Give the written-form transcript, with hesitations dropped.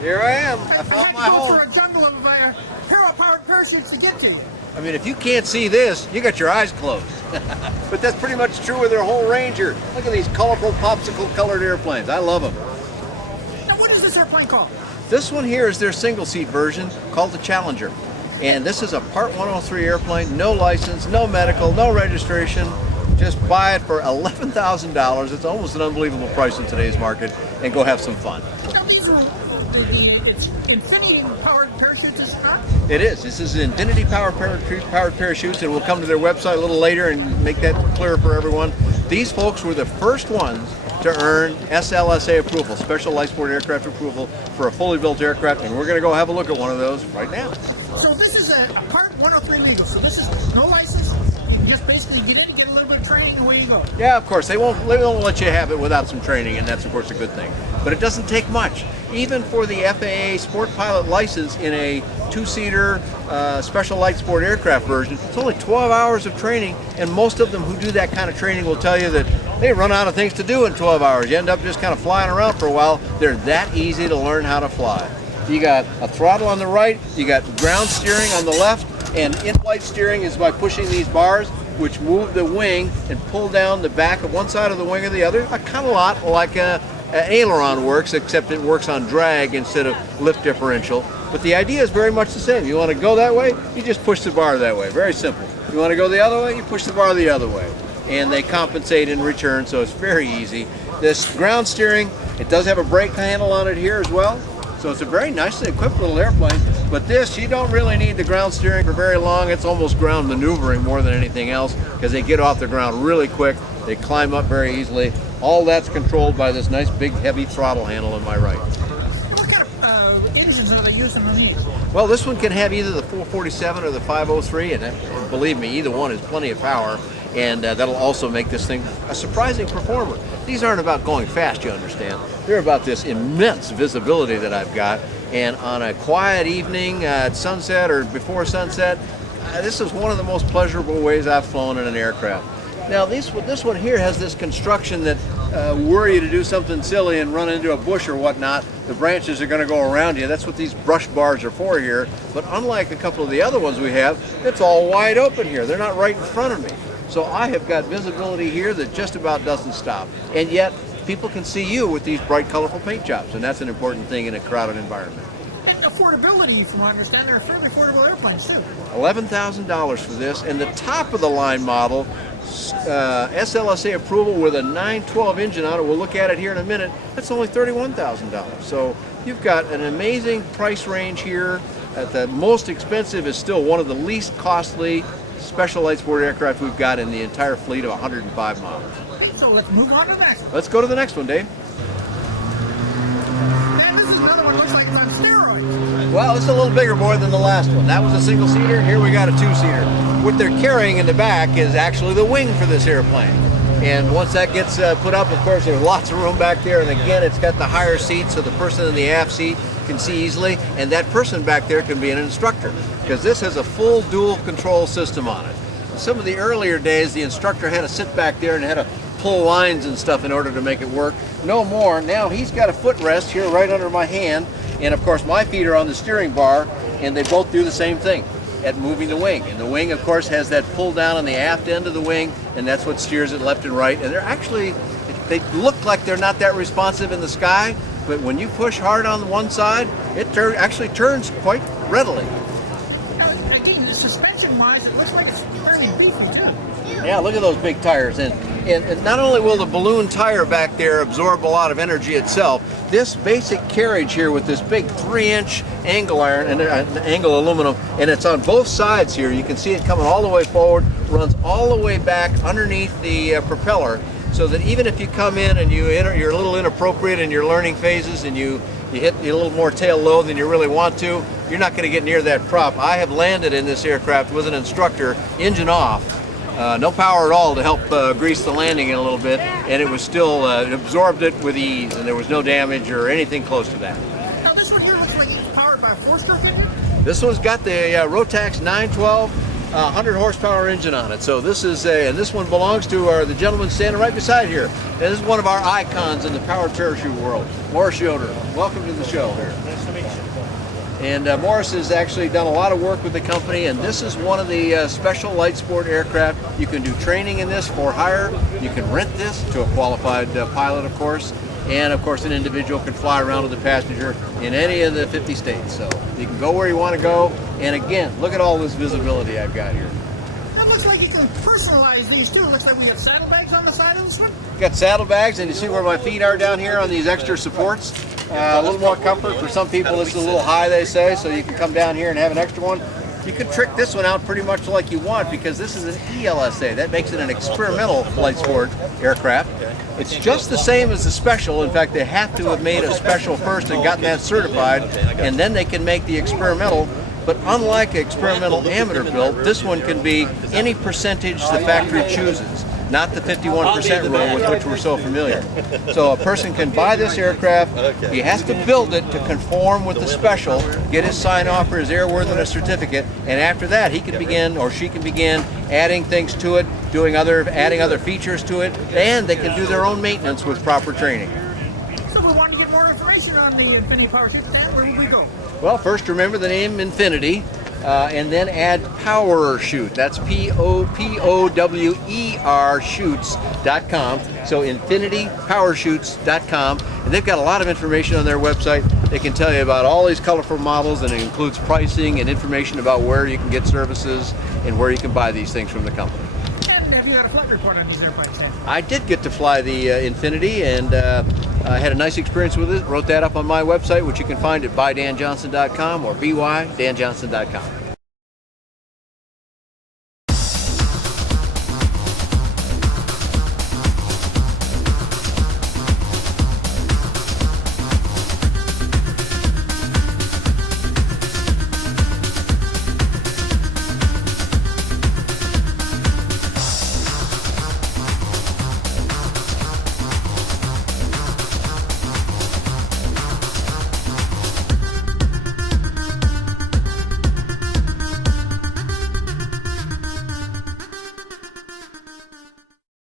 Here I am. I found my home. For a jungle of powered parachutes to get to you. I mean, if you can't see this, you got your eyes closed. But that's pretty much true with their whole range here. Look at these colorful popsicle colored airplanes. I love them. Now, what is this airplane called? This one here is their single seat version called the Challenger. And this is a Part 103 airplane, no license, no medical, no registration. Just buy it for $11,000. It's almost an unbelievable price in today's market, and go have some fun. Now, these are it's Infinity powered parachutes, is it not? It is. This is Infinity powered parachutes, and we'll come to their website a little later and make that clearer for everyone. These folks were the first ones to earn SLSA approval, Special Light Sport Aircraft approval, for a fully built aircraft, and we're going to go have a look at one of those right now. So this is a Part 103 legal, so this is no license. You can just basically get in, get a little bit of training, and away you go. Yeah, of course. They won't let you have it without some training, and that's, of course, a good thing. But it doesn't take much. Even for the FAA Sport Pilot license in a two-seater Special Light Sport aircraft version, it's only 12 hours of training, and most of them who do that kind of training will tell you that they run out of things to do in 12 hours. You end up just kind of flying around for a while. They're that easy to learn how to fly. You got a throttle on the right, you got ground steering on the left, and in-flight steering is by pushing these bars, which move the wing and pull down the back of one side of the wing or the other, kind of a lot like an aileron works, except it works on drag instead of lift differential. But the idea is very much the same. You want to go that way, you just push the bar that way. Very simple. You want to go the other way, you push the bar the other way. And they compensate in return, so it's very easy. This ground steering, it does have a brake handle on it here as well. So it's a very nicely equipped little airplane. But this, you don't really need the ground steering for very long. It's almost ground maneuvering more than anything else, because they get off the ground really quick. They climb up very easily. All that's controlled by this nice big heavy throttle handle on my right. What kind of engines are they using on these? Well, this one can have either the 447 or the 503, and believe me, either one has plenty of power, and that'll also make this thing a surprising performer. These aren't about going fast, you understand. They're about this immense visibility that I've got, and on a quiet evening at sunset or before sunset, this is one of the most pleasurable ways I've flown in an aircraft. Now, this one here has this construction that worry you to do something silly and run into a bush or whatnot. The branches are going to go around you. That's what these brush bars are for here. But unlike a couple of the other ones we have, it's all wide open here. They're not right in front of me. So I have got visibility here that just about doesn't stop. And yet, people can see you with these bright, colorful paint jobs, and that's an important thing in a crowded environment. And affordability, from what I understand, they're fairly affordable airplanes too. $11,000 for this, and the top of the line model, SLSA approval with a 912 engine on it, we'll look at it here in a minute, that's only $31,000. So you've got an amazing price range here. The most expensive is still one of the least costly Special Light Sport aircraft we've got in the entire fleet of 105 models. Okay, so let's move on to the next one. Let's go to the next one, Dave. And this is another one that looks like it's on steroids. Well, it's a little bigger boy than the last one. That was a single-seater. Here we got a two-seater. What they're carrying in the back is actually the wing for this airplane. And once that gets put up, of course, there's lots of room back there. And again, it's got the higher seat, so the person in the aft seat can see easily. And that person back there can be an instructor, because this has a full dual control system on it. In some of the earlier days, the instructor had to sit back there and had to pull lines and stuff in order to make it work. No more. Now he's got a footrest here right under my hand. And of course, my feet are on the steering bar, and they both do the same thing at moving the wing. And the wing, of course, has that pull down on the aft end of the wing, and that's what steers it left and right. And they're actually, they look like they're not that responsive in the sky, but when you push hard on one side, it actually turns quite readily. Now, again, the suspension-wise, it looks like it's fairly beefy too. Yeah, look at those big tires. And not only will the balloon tire back there absorb a lot of energy itself, this basic carriage here with this big 3-inch angle iron and angle aluminum, and it's on both sides here. You can see it coming all the way forward, runs all the way back underneath the propeller, so that even if you come in and you're a little inappropriate in your learning phases and you hit a little more tail low than you really want to, you're not going to get near that prop. I have landed in this aircraft with an instructor, engine off. No power at all to help grease the landing in a little bit, and it was still, it absorbed it with ease, and there was no damage or anything close to that. Now this one here looks like it's powered by a 4-stroke engine? This one's got the Rotax 912 100 horsepower engine on it. So this is and this one belongs to the gentleman standing right beside here. And this is one of our icons in the powered parachute world, Morris Yoder. Welcome to the show here. Nice to meet you. And Morris has actually done a lot of work with the company, and this is one of the special light sport aircraft. You can do training in this for hire. You can rent this to a qualified pilot, of course. And of course, an individual can fly around with a passenger in any of the 50 states. So you can go where you want to go. And again, look at all this visibility I've got here. It looks like you can personalize these too. It looks like we have saddlebags on the side of this one. Got saddlebags, and you see where my feet are down here on these extra supports. A little more comfort for some people. This is a little high, they say, so you can come down here and have an extra one. You can trick this one out pretty much like you want because this is an ELSA. That makes it an experimental light sport aircraft. It's just the same as the special. In fact, they have to have made a special first and gotten that certified, and then they can make the experimental. But unlike experimental amateur built, this one can be any percentage the factory chooses, not the 51% rule with which we're so familiar. So a person can buy this aircraft, he has to build it to conform with the special, get his sign off for his airworthiness certificate, and after that he can begin, or she can begin, adding things to it, adding other features to it, and they can do their own maintenance with proper training. So we want to get more information on the Infinity Parachute. Where will we go? Well, first remember the name Infinity, and then add Power Shoot. That's POWER shoots.com. So infinitypowershoots.com. And they've got a lot of information on their website. They can tell you about all these colorful models, and it includes pricing and information about where you can get services and where you can buy these things from the company. And have you got a flight report on these airplanes then? I did get to fly the Infinity, and I had a nice experience with it. Wrote that up on my website, which you can find at bydanjohnson.com or bydanjohnson.com.